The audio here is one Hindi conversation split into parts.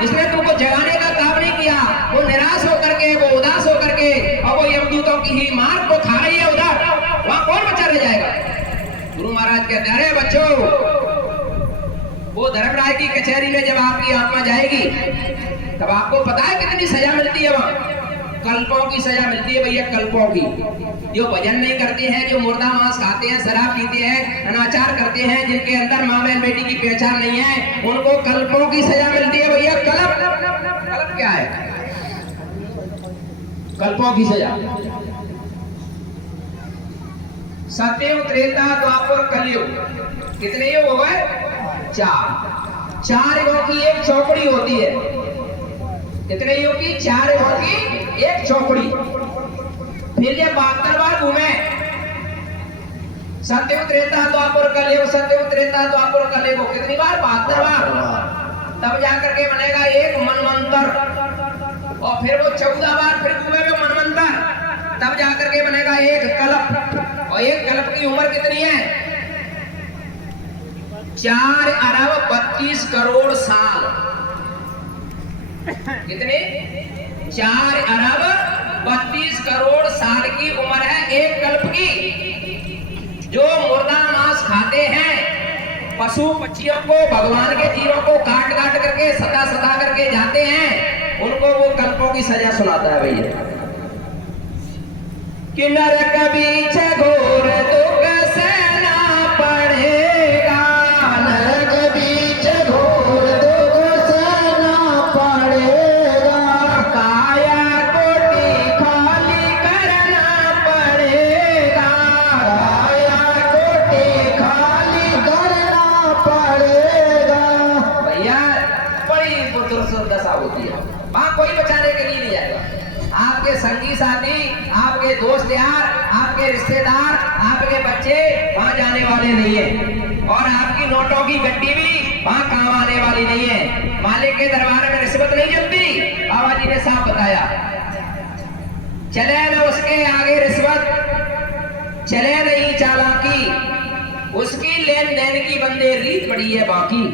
जिसने तुमको जगाने का काम नहीं किया, वो निराश होकर के, वो उदास होकर के, और वो यमदूतों की ही मार को खा रही है उधर, वहां कौन बचा रह जाएगा? गुरु महाराज कहते हैं, अरे बच्चों, वो धर्मराय की कचहरी में जब आपकी आत्मा जाएगी तब आपको पता है कितनी सजा मिलती है वहां? कल्पों की सजा मिलती है भैया, कल्पों की। जो भजन नहीं करते हैं, जो मुर्दा मांस खाते हैं, शराब पीते हैं, अनाचार करते हैं, जिनके अंदर माँ बहन बेटी की पहचान नहीं है, उनको कल्पों की सजा मिलती है भैया। कल्प, कल्प क्या है? कल्पों की सजा। सत्ययुग, त्रेता, द्वापर, कलयुग, कितने युग हो गए? 4। 4 युगों की एक चौकड़ी होती है। कितने युग की? 4 युगों की एक चौकड़ी। फिर ये 72 बार घूमे। सत्ययुग, त्रेता, द्वापर, कलयुग, सत्ययुग, त्रेता, द्वापर, कलयुग, कितनी बार? 72 बार। तब जाकर के बनेगा एक मनवंतर, और फिर वो 14 बार फिर घूमे वो मनवंतर, तब जाकर के बनेगा एक कल्प। और एक कल्प की उम्र कितनी है? 4 अरब 32 करोड़ साल। कितने? 4 अरब 32 करोड़ साल की उम्र है एक कल्प की। जो मुर्दा मांस खाते हैं, पशु पक्षियों को, भगवान के जीवों को काट काट करके, सता सता करके जाते हैं, उनको वो कल्पों की सजा सुनाता है भैया। कि नरक बीच घोर दुख सहना पड़ेगा, नरक बीच घोर दुख सहना पड़ेगा, काया कोटि खाली करना पड़ेगा, काया कोटि खाली करना पड़ेगा। भैया बड़ी दुर्दशा होती है, वहां कोई बचाने के लिए नहीं आएगा। आपके संगी साथी, आपके दोस्त यार, आपके रिश्तेदार, आपके बच्चे वहां जाने वाले नहीं है, और आपकी नोटों की गड्डी भी वहां काम आने वाली नहीं है। मालिक के दरबार में रिश्वत नहीं चलती, बाबा जी ने साफ बताया। चले न उसके आगे रिश्वत, चले नहीं चालाकी, उसकी लेन देन की बंदे रीत पड़ी है बाकी।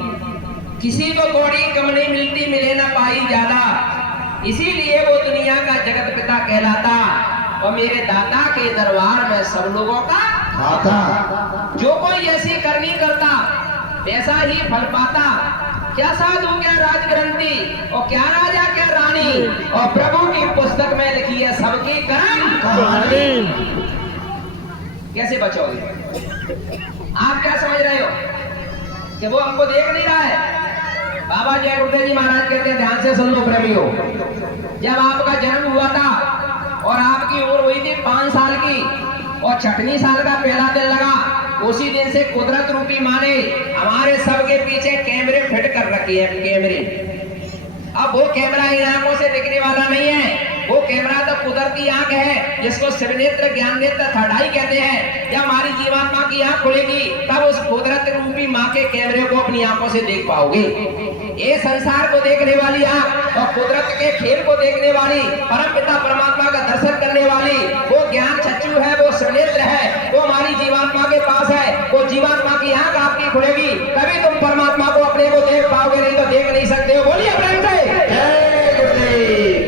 किसी को कौड़ी कम नहीं मिलती, मिले ना पाई ज्यादा, इसीलिए वो दुनिया का जगत पिता कहलाता, और मेरे दाता के दरबार में सब लोगों का खाता। जो कोई ऐसी करनी करता, वैसा ही फल पाता। क्या साधु, क्या राजग्रंथी, और क्या राजा, क्या रानी, और प्रभु की पुस्तक में लिखी है सबकी कर्म कहानी। कैसे बचोगे? आप क्या समझ रहे हो कि वो हमको देख नहीं रहा है? बाबा जय गुरुदेव जी महाराज कहते हैं, ध्यान से सुन लो प्रेमियों, जब आपका जन्म हुआ था और आपकी उम्र हुई थी 5 साल की, और 6वीं साल का पहला दिन लगा, उसी दिन से कुदरत रूपी माने हमारे सबके पीछे कैमरे फिट कर रखी है। कैमरे, अब वो कैमरा इन आंखों से दिखने वाला नहीं है, वो कैमरा तो कुदरती आंख है, जिसको शिवनेत्र, ज्ञान नेत्र, थर्ड आई कहते हैं। जब हमारी जीवात्मा की आंख खुलेगी, तब उस कुदरत रूपी माँ के कैमरे को अपनी आंखों से देख पाओगे। ये संसार को देखने वाली आंख, और कुदरत के खेल को देखने वाली, परम पिता परमात्मा का दर्शन करने वाली, वो ज्ञान चक्षु है, वो शिवनेत्र है, वो हमारी जीवात्मा के पास है। वो जीवात्मा की आंख आपकी खुलेगी, तभी तुम परमात्मा को अपने को देख पाओगे, नहीं तो देख नहीं सकते हो। बोलिए प्रेम से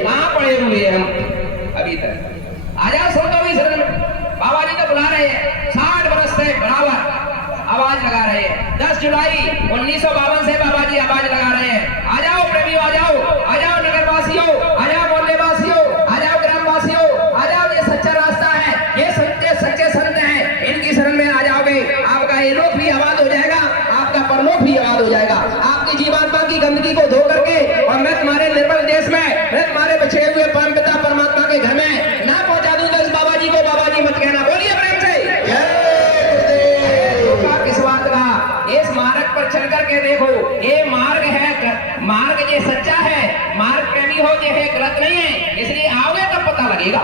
कहां पड़े हुए हम अभी तक? आ जाओ, सुन दो भी शरण में। बाबा जी तो बुला रहे हैं, 60 वर्ष से बराबर आवाज लगा रहे हैं। 10 जुलाई 1952 से बाबा जी आवाज लगा रहे हैं। आ जाओ प्रेमियों, आ जाओ, आ जाओ नगरवासियों, आ जाओ मोहल्लेवासियों, आ जाओ ग्रामवासियों, आ जाओ। ये सच्चा रास्ता है, ये सच्चे संत हैं, इनकी शरण में आ जाओगे, आपका ये लोक भी आबाद हो जाएगा, आपका परलोक भी आबाद हो जाएगा। आपकी जीवात्मा की गंदगी को धो करके, और मैं तुम्हारे निर्मल देश में, मैं तुम्हारे बचे हुए परम पिता परमात्मा के घर में ना पहुंचा दूंगा इस बाबा जी को बाबा जी मत कहना। बोलिए प्रेम से किस बात का? इस मार्ग पर चल करके देखो, ये मार्ग है, मार्ग ये सच्चा है, मार्ग प्रेमी हो ये है, गलत नहीं है, इसलिए आओगे तब पता लगेगा।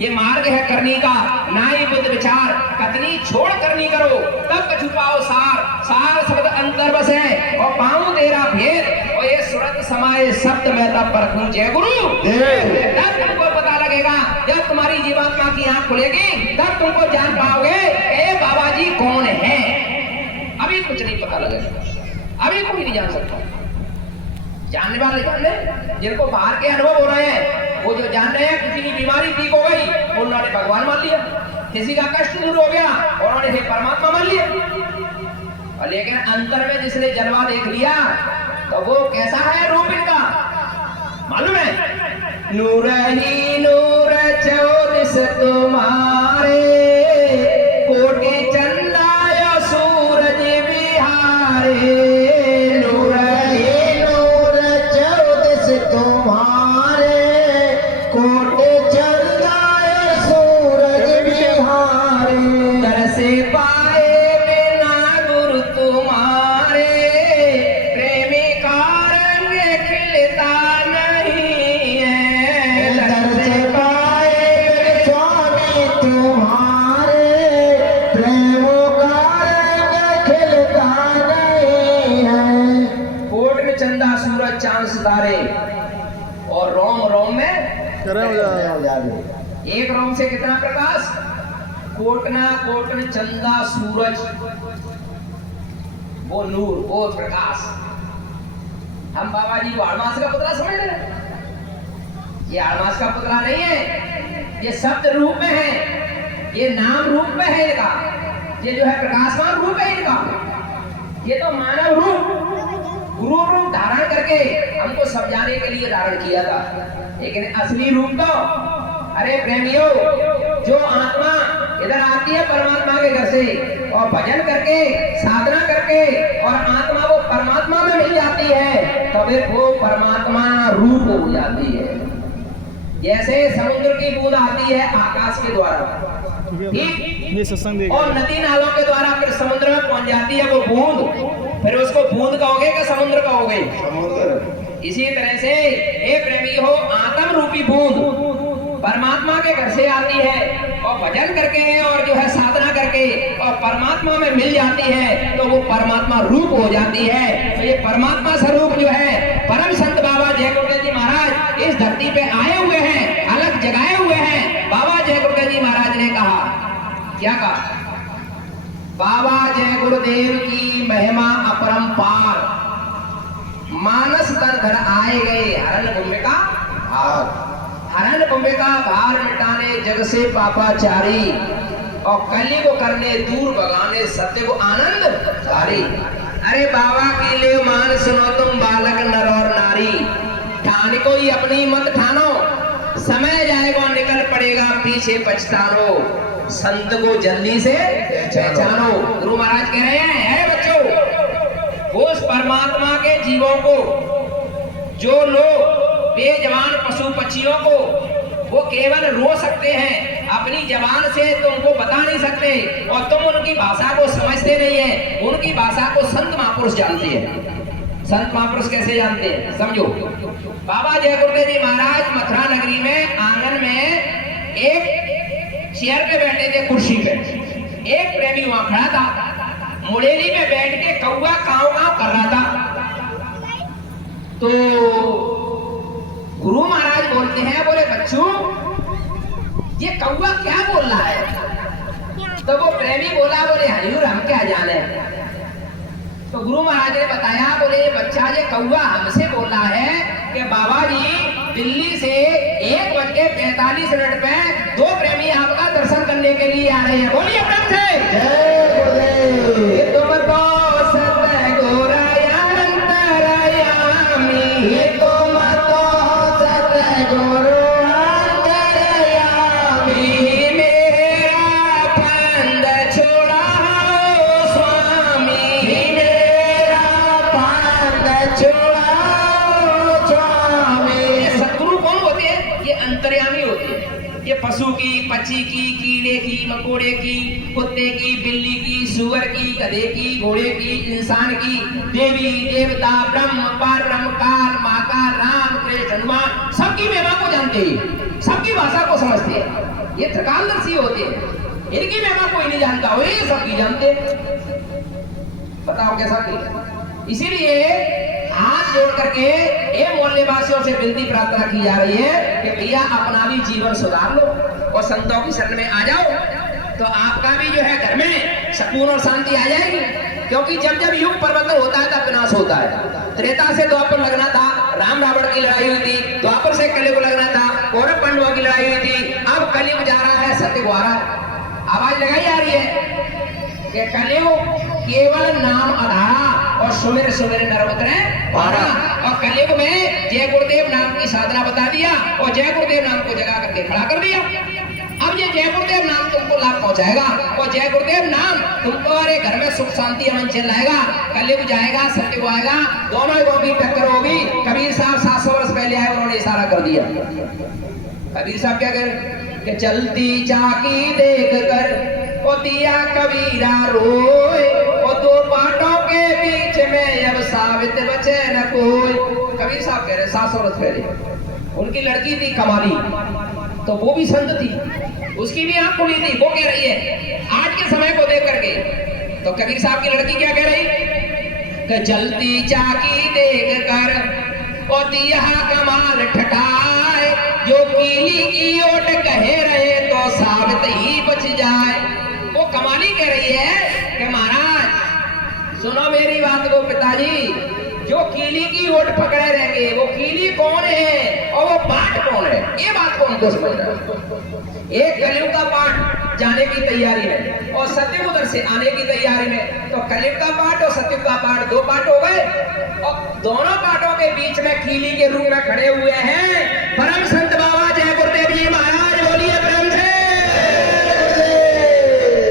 ये मार्ग है करनी का, नाई बुद्ध विचार, कतनी छोड़ करनी करो, तब कछु पाओ सार, सार शब्द अंतर बस है, और पाऊं तेरा भेद, और ये सुरत समाये सप्त में तब परखूं जय गुरु। तब तुमको पता लगेगा, जब तुम्हारी जीवात्मा की आंख खुलेगी, तब तुमको जान पाओगे ए बाबा जी कौन है। अभी कुछ नहीं पता लगेगा, अभी कोई नहीं जान सकता। जानने वाले जान ले, जिनको बाहर के अनुभव हो रहे हैं, वो जो जान रहे हैं किसी की बीमारी ठीक हो गई, उन्होंने भगवान मान लिया, किसी का कष्ट दूर हो गया और उन्होंने हे परमात्मा मान लिया। और लेकिन अंतर में जिसने जलवा देख लिया तो वो कैसा है रूप इनका मालूम है? नूर ही नूर 24 तुम्हारे, कोटि चंदा यो सूरज बिहारे। नूर ही नूर 24 तुम्हारे, कोटि चंदा यो सूरज बिहारे। दर से पाए बिना गुरु तुम्हारे, प्रेमी का रंग खिलता नहीं है। दर से पाए स्वामी तुम्हारे, प्रेम का रंग खिलता नहीं है। कोट में चंदा सूरज चांद सितारे और रोम रोम में एक रोम से कितना प्रकाश? कोटना कोटन चंदा सूरज, वो नूर, वो प्रकाश। हम बाबा जी को आड़मास का पुतला समझ रहे हैं? ये आड़मास का पुतला नहीं है, ये शब्द रूप में है, ये नाम रूप में है इनका, ये जो है प्रकाशमान रूप है इनका। ये तो मानव रूप, गुरु रूप धारण करके हमको समझाने के लिए धारण किया था, लेकिन असली रूप तो अरे प्रेमियों, जो आत्मा इधर आती है परमात्मा के घर से और भजन करके साधना करके और आत्मा वो परमात्मा में मिल जाती है, तब वो परमात्मा रूप हो जाती है। जैसे समुद्र की बूंद आती है आकाश के द्वारा, ठीक, और नदी नालों के द्वारा फिर समुद्र में पहुंच जाती है वो बूंद, फिर उसको बूंद कहोगे कि समुद्र कहोगे? समुद्र। इसी तरह से हे प्रेमी हो, आत्म रूपी बूंद परमात्मा के घर से आती है और भजन करके और जो है साधना करके और परमात्मा में मिल जाती है, तो वो परमात्मा रूप हो जाती है। तो ये परमात्मा स्वरूप जो है परम संत बाबा जय गुरुदेव जी महाराज इस धरती पे आए हुए हैं, अलग जगाए हुए हैं। बाबा जय गुरुदेव जी महाराज ने कहा, क्या कहा? बाबा जय गुरुदेव की महिमा अपरंपार, मानस तन घर आए गए हरण कुंभ का भार। हरण कुंभ का भार मिटाने जग से पापाचारी, और कली को करने दूर भगाने सत्य को आनंद सारी। अरे बाबा की ले मान सुनो तुम बालक नर और नारी, ठान को ही अपनी मत ठानो, समय जाएगा निकल पड़ेगा पीछे पछतानो, संत को जल्दी से पहचानो। गुरु महाराज कह रहे हैं बच्चों, उस परमात्मा के जीवों को, जो लोग बेजवान पशु पक्षियों को वो केवल रो सकते हैं, अपनी जबान से तुमको बता नहीं सकते, और तुम उनकी भाषा को समझते नहीं है। उनकी भाषा को संत महापुरुष जानते हैं। संत महापुरुष कैसे जानते हैं? समझो, बाबा जय गुरुदेव जी महाराज मथुरा नगरी में आंगन में एक चेयर पे बैठे थे, कुर्सी पे। एक प्रेमी वहां खड़ा था, मुड़ेली में बैठ के कौवा काव काव कर रहा था। तो गुरु महाराज बोलते हैं, बोले बच्चों ये कौवा क्या बोल रहा है? तो वो प्रेमी बोला, बोले हजूर हम क्या जाने। तो गुरु महाराज ने बताया, बोले ये बच्चा, ये कौवा हमसे बोल रहा है कि बाबा जी दिल्ली से 1:45 पे 2 प्रेमी आपका दर्शन करने के लिए आ रहे हैं। बोलिए प्रेम से तुम तो सत गोराया अंतरयामी, तुम तो सत गुरु अंतरयामी, मेरा फंद छुड़ाओ स्वामी, मेरा फंद छुड़ाओ स्वामी। सतगुरु कौन होते हैं? ये अंतर्यामी होते हैं। ये पशु की, पक्षी की, कीड़े की, मकोड़े की, कुत्ते की, बिल्ली की, सुअर की, गधे की, घोड़े की, इंसान की, देवी देवता, ब्रह्म पार ब्रह्म, काल महाकाल, राम कृष्ण हनुमान, सबकी महिमा को जानते हैं, सबकी भाषा को समझते हैं। ये त्रिकालदर्शी होते हैं, इनकी महिमा कोई नहीं जानता, वो ये सबकी जानते। बताओ कैसा की? इसीलिए हाथ जोड़ करके ये मोहल्ले वासियों से विनती प्रार्थना की जा रही है कि भैया अपना भी जीवन सुधार लो और संतों की शरण में आ जाओ, तो आपका भी जो है घर में सुकून और शांति आ जाएगी। क्योंकि जब जब युग परिवर्तन होता है तब विनाश होता है। त्रेता से द्वापर लगना था, राम रावण की लड़ाई हुई थी। द्वापर से कलयुग लगना था, कौरव पांडवों की लड़ाई हुई थी। अब कलयुग जा रहा है सत्य द्वारा। आवाज लगाई आ रही है कि कलयुग केवल नाम आधार और सुमेर सुमेर नर उतरे पारा। और कलयुग में जय गुरुदेव नाम की साधना बता दिया और जय गुरुदेव नाम को जगा करके खड़ा कर दिया। अब ये जय गुरुदेव नाम तुमको लाभ पहुंचाएगा और जय गुरुदेव नाम तुमको अरे घर में सुख शांति अमन चल लाएगा। कलयुग जाएगा, सत्य आएगा, दोनों को भी टक्कर होगी। कबीर साहब 700 वर्ष पहले आए, उन्होंने इशारा कर दिया। कबीर साहब क्या करें कि चलती चाकी देख कर ओ दिया कबीरा रोए, और दो बाटों के बीच में अब साबित बचे न कोई। कबीर साहब कह रहे 700 वर्ष पहले उनकी लड़की थी कमाली, तो वो भी संत थी, उसकी भी आंख खुली थी। वो कह रही है आज के समय को देख करके, तो कबीर साहब की लड़की क्या कह रही कि जलती चाकी देख कर और दिया कमाल ठठाए, जो कीली की ओट कहे रहे तो साबित ही बच जाए। वो कमाली कह रही है कि महाराज सुनो मेरी बात को पिताजी, जो कीली की ओट पकड़े रहेंगे वो कीली कौन है और वो पाठ कौन है, ये बात को उनको समझ रहा है। एक कलयुग का पाठ जाने की तैयारी में और सत्युग उधर से आने की तैयारी में। तो कलयुग का पाठ और सत्युग का पाठ दो पाठ हो गए, और दोनों पाठों के बीच में कीली के रूप में खड़े हुए हैं परम संत बाबा जय गुरुदेव जी महाराज। बोलिए प्रेम से।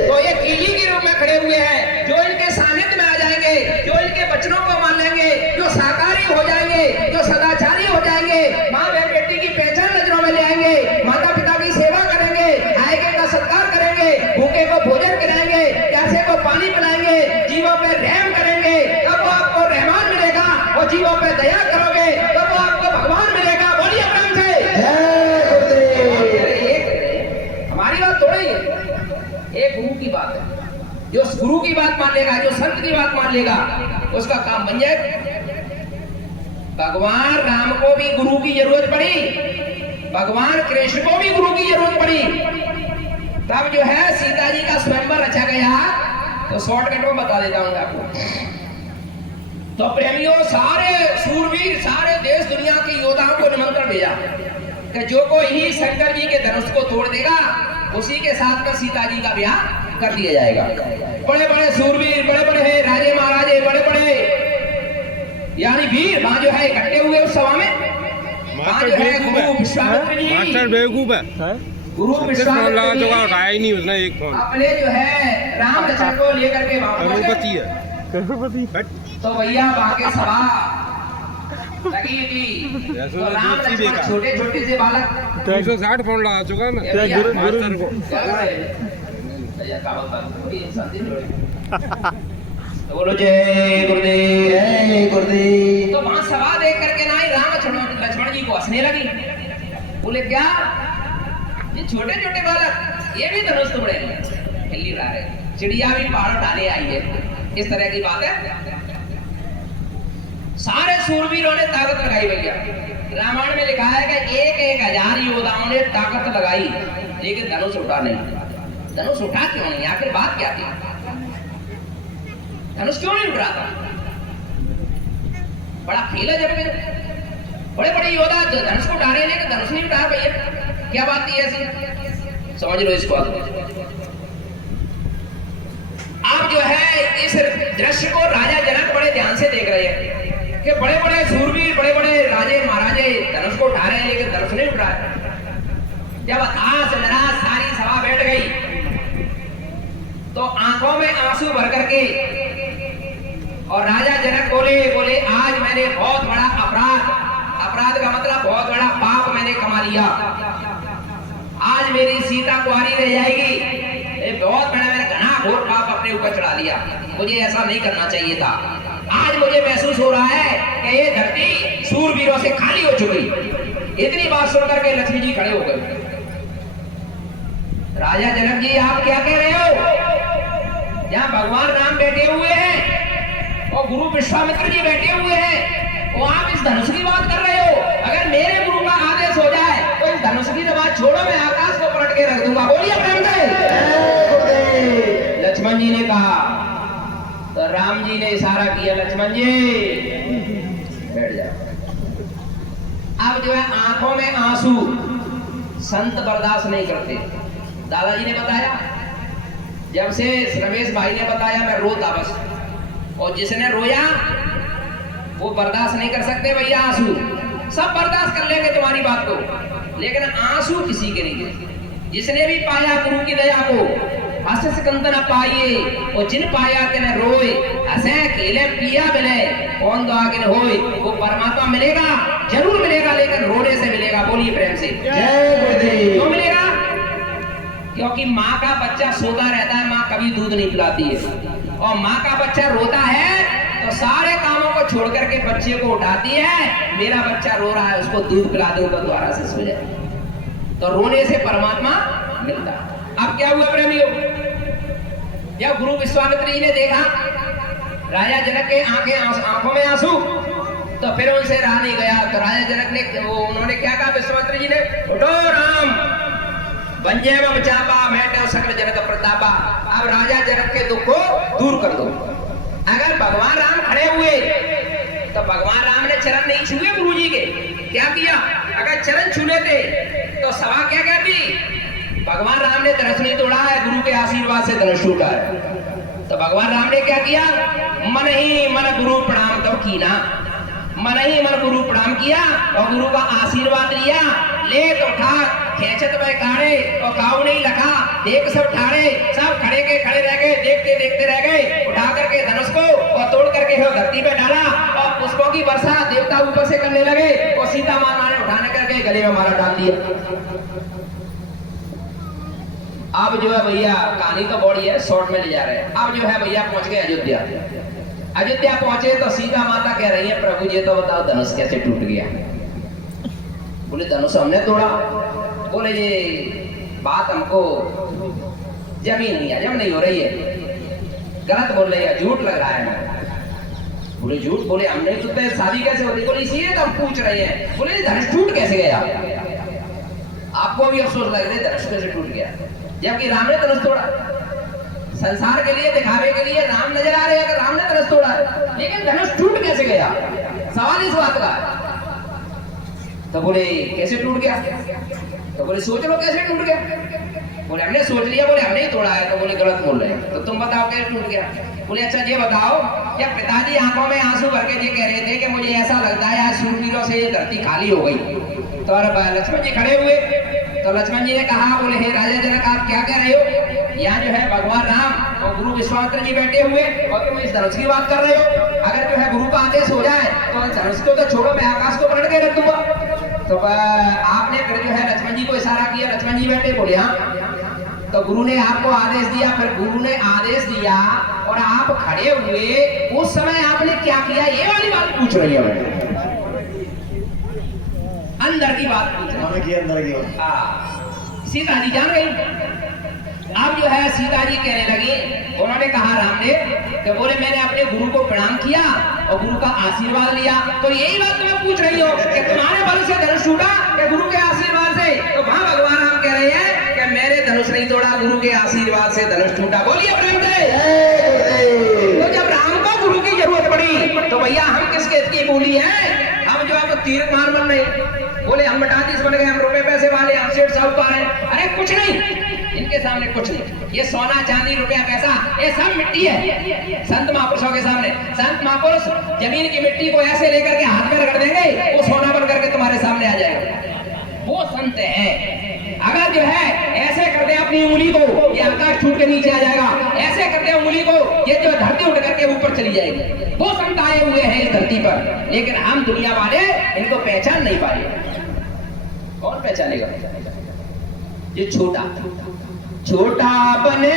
तो ये कीली के रूप में खड़े हुए हैं, जो इनके सानिध्य में आ जाएंगे, जो इनके वचनों को मान लेंगे, जो साकारी हो जाएंगे, जो सदाचारी हो जाएंगे, माँ बहन बेटी की पहचान नजरों में ले आएंगे, माता पिता की सेवा करेंगे, आएगे का सत्कार करेंगे, भूखे को भोजन कराएंगे, प्यासे को पानी पिलाएंगे, जीवों पे रहम करेंगे, तब वो आपको रहमान मिलेगा। और जीवों पे दया करोगे तब वो आपको भगवान मिलेगा। बोलिए प्रेम से। हमारी बात थोड़ी है, एक गुरु की बात है। जो गुरु की बात मान लेगा, जो संत की बात मान लेगा, उसका काम बन जाए। भगवान राम को भी गुरु की जरूरत पड़ी, भगवान कृष्ण को भी गुरु की जरूरत पड़ी। तब जो है सीता जी का स्वयंवर रचा गया। तो शॉर्टकट में बता देता हूं आपको। तो प्रेमियों, सारे सूरवीर, सारे देश दुनिया के योद्धाओं को निमंत्रण भेजा कि जो कोई ही शंकर जी के धनुष को तोड़ देगा उसी के साथ में सीता जी का ब्याह कर दिया जाएगा। बड़े बड़े सूरवीर, बड़े बड़े राजे महाराजे, बड़े बड़े यानी वीर वहां जो है इकट्ठे हुए उस सभा में। वहां जो है गुरु विश्वामित्र जी, मास्टर बेवकूफ है, गुरु विश्वामित्र जी उठाया ही नहीं उसने एक फोन, अपने जो है राम लक्ष्मण को लेकर के करोड़पति है। तो भैया वहां के सभा लगी थी, तो राम लक्ष्मण छोटे छोटे से बालक 360 फोन लगा चुका ना मास्टर को। तो बोलो जय गुरुदेव, जय गुरुदेव। तो वहां सभा देख करके ना ही राम लक्ष्मण जी को हंसने लगी। बोले क्या ये छोटे छोटे बालक ये भी धनुष तोड़े, हिल्ली उड़ा रहे, चिड़िया भी पहाड़ डाले आई है, इस तरह की बात है। सारे सूरवीरों ने ताकत लगाई भैया। रामायण में लिखा है कि 1,000 योद्धाओं ने ताकत लगाई, लेकिन धनुष उठा नहीं। धनुष उठा क्यों नहीं? आखिर बात क्या थी? धनुष क्यों नहीं उठ रहा था? बड़ा खेल है। जब बड़े बड़े योद्धा धनुष को उठा रहे हैं लेकिन धनुष नहीं उठा भैया, क्या बात थी ऐसी? समझ लो इसको। आप जो है इस दृश्य को राजा जनक बड़े ध्यान से देख रहे हैं कि बड़े बड़े सूरवीर, बड़े बड़े राजे महाराजे धनुष को उठा रहे हैं लेकिन धनुष नहीं उठ रहा है। जब आस नाराज सारी सभा बैठ गई तो आंखों में आंसू भर करके और राजा जनक बोले आज मैंने बहुत बड़ा अपराध का मतलब बहुत बड़ा पाप मैंने कमा लिया। आज मेरी सीता कुंवारी रह जाएगी। बहुत बड़ा मैंने घना घोर पाप अपने ऊपर चढ़ा लिया। मुझे ऐसा नहीं करना चाहिए था। आज मुझे महसूस हो रहा है कि ये धरती सूरवीरों से खाली हो चुकी। इतनी बात सुनकर के लक्ष्मी जी खड़े हो गए। राजा जनक जी आप क्या कह रहे हो? यहाँ भगवान राम बैठे हुए हैं और गुरु विश्वामित्र जी बैठे हुए हैं, और आप इस धनुष की बात कर रहे हो। अगर मेरे गुरु का आदेश हो जाए तो इस धनुष की बात छोड़ो, मैं आकाश को पलट के रख दूंगा। बोलिए प्रेम से। लक्ष्मण जी ने कहा, तो राम जी ने इशारा किया, लक्ष्मण जी अब जो है आंखों में आंसू संत बर्दाश्त नहीं करते। दादाजी ने बताया, जब से रमेश भाई ने बताया मैं रोता बस, और जिसने रोया वो बर्दाश्त नहीं कर सकते भैया आंसू। सब बर्दाश्त कर लेंगे तुम्हारी बात को, लेकिन आंसू किसी के नहीं गिरे। जिसने भी पाया गुरु की दया को, हस सिकंदर पाइए और जिन पाया तिन रोए, हसे खेले पिया मिले कौन दो आगे होए। वो परमात्मा मिलेगा, जरूर मिलेगा, लेकिन रोने से मिलेगा। बोलिए प्रेम से जय गुरुदेव। क्यों मिलेगा? क्योंकि माँ का बच्चा सोता रहता है, माँ कभी दूध नहीं पिलाती है, और माँ का बच्चा रोता है तो सारे कामों को छोड़ करके बच्चे को उठाती है। मेरा बच्चा रो रहा है, उसको दूध पिला दो तो दोबारा से सो जाए। तो रोने से परमात्मा मिलता। अब क्या हुआ प्रेमियों, जब गुरु विश्वामित्र जी ने देखा राजा जनक के आंखों में आंसू, तो फिर उनसे रहा नहीं गया। तो राजा जनक ने उन्होंने क्या कहा विश्वामित्र जी ने, उठो राम बंजे में चापा मैं सकल जनक प्रतापा। अब राजा जनक के दुख को दूर कर दो। अगर भगवान राम खड़े हुए तो भगवान राम ने चरण नहीं छुए गुरु जी के, क्या किया? अगर चरण छू लेते तो सभा क्या कहती? भगवान राम ने धनुष नहीं तोड़ा है, गुरु के आशीर्वाद से धनुष टूटा है। तो भगवान राम ने क्या किया? मन ही मन गुरु प्रणाम तो कीना, मन ही मन गुरु प्रणाम किया और गुरु का आशीर्वाद लिया। ले तो उठा खेचत में काढ़े और काऊ नहीं लखा, देख सब ठाड़े, सब खड़े के खड़े रह गए, देखते देखते रह गए। उठा करके धनुष को और तोड़ करके धरती पे डाला और पुष्पों की वर्षा देवता ऊपर से करने लगे, और सीता माता ने उठाने करके गले में माला डाल दिया। अब जो है भैया कहानी तो बड़ी है, शॉर्ट में ले जा रहे हैं। अब जो है भैया पहुंच गए अयोध्या। अयोध्या पहुंचे तो सीता माता कह रही है, प्रभु जी तो बताओ धनुष कैसे टूट गया? बोले धनुष हमने तोड़ा। बोले ये बात हमको जमीन नहीं हजम नहीं हो रही है, गलत बोल रही है, झूठ लग रहा है। बोले झूठ? बोले हमने तो शादी कैसे होती? बोले इसीलिए तो हम पूछ रहे हैं। बोले धनुष टूट कैसे गया? आपको भी अफसोस लग रहा है धनुष कैसे टूट गया, जबकि राम ने धनुष तोड़ा। संसार के लिए दिखावे के लिए राम नजर आ रहे हैं कि राम ने धनुष तोड़ा, लेकिन धनुष टूट कैसे गया? सवाल इस बात का। तो बोले कैसे टूट गया? तो बोले सोच लो कैसे टूट गया। बोले हमने सोच लिया। बोले हमने ही तोड़ा है। तो बोले गलत बोल रहे हैं, तो तुम बताओ कैसे टूट गया? बोले अच्छा ये बताओ, क्या पिताजी आंखों में आंसू भर के ये कह रहे थे कि मुझे ऐसा लगता है आज सूरवीरों से ये धरती खाली हो गई। तो लक्ष्मण जी खड़े हुए, तो लक्ष्मण जी ने कहा, बोले हे राजा जनक आप क्या कह रहे हो? यहाँ जो है भगवान राम और गुरु विश्वामित्र जी बैठे हुए और तुम इस धनुष की बात कर रहे हो। अगर जो है गुरु का आदेश हो जाए तो धनुष को तो छोड़ो, मैं आकाश को पलट के रख दूंगा। तो आपने फिर जो है लक्ष्मण जी को इशारा किया, लक्ष्मण जी बैठे। बोले हाँ। तो गुरु ने आपको आदेश दिया, फिर गुरु ने आदेश दिया और आप खड़े हुए, उस समय आपने क्या किया? ये वाली बात पूछ रही है मैं, अंदर की बात पूछ रही है। अंदर की बात। सीता जी जान गई। अब जो है सीता जी कहने लगी, उन्होंने कहा राम ने कि बोले मैंने अपने गुरु को प्रणाम किया और गुरु का आशीर्वाद लिया। तो यही बात तुम्हें पूछ रही हो कि तुम्हारे बल से धनुष टूटा कि गुरु के आशीर्वाद से? तो वहां भगवान राम कह रहे हैं कि मैंने धनुष नहीं तोड़ा, गुरु के आशीर्वाद से धनुष टूटा। बोलिए प्रेम से। तो जब राम को गुरु की जरूरत पड़ी तो भैया हम किस खेत की बोली है? हम जो है तीर मार बन नहीं। बोले हम मटातीस बन गए, हम रुपए पैसे वाले, हम सेठ साहूकार हैं। अरे कुछ नहीं, इनके सामने कुछ नहीं। ये सोना चांदी रुपया पैसा ये सब मिट्टी है संत महापुरुषों के सामने। संत महापुरुष जमीन की मिट्टी को ऐसे लेकर के हाथ में रगड़ देंगे, वो सोना बन करके तुम्हारे सामने आ जाएगा। वो संत है। अगर जो है ऐसे कर दे अपनी उंगली को, ये आकाश छूट के नीचे आ जाएगा। ऐसे कर दे उंगली को, ये जो धरती उठ करके ऊपर चली जाएगी। वो संत आए हुए हैं इस धरती पर, लेकिन हम दुनिया वाले इनको पहचान नहीं पाए। कौन पहचानेगा? ये छोटा छोटा बने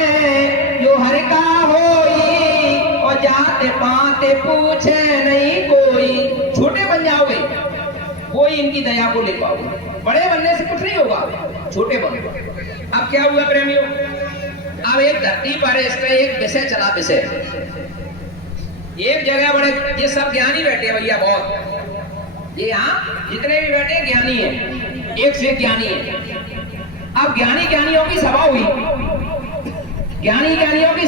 जो हर का होई, और जाते पाते पूछे नहीं कोई। छोटे बन जाओगे, कोई इनकी दया को ले पाओगे। बड़े बनने से कुछ नहीं होगा, छोटे बनो। अब क्या हुआ प्रेमियों? अब एक धरती पर इसका एक विषय चला। विषय एक जगह बड़े, ये सब ज्ञानी बैठे हैं भैया, बहुत। ये यहाँ जितने भी बैठे ज्ञानी हैं, एक से ज्ञानी है। अब ज्ञानी ज्ञानियों की सभा हुई, ज्ञानी ज्ञानियों की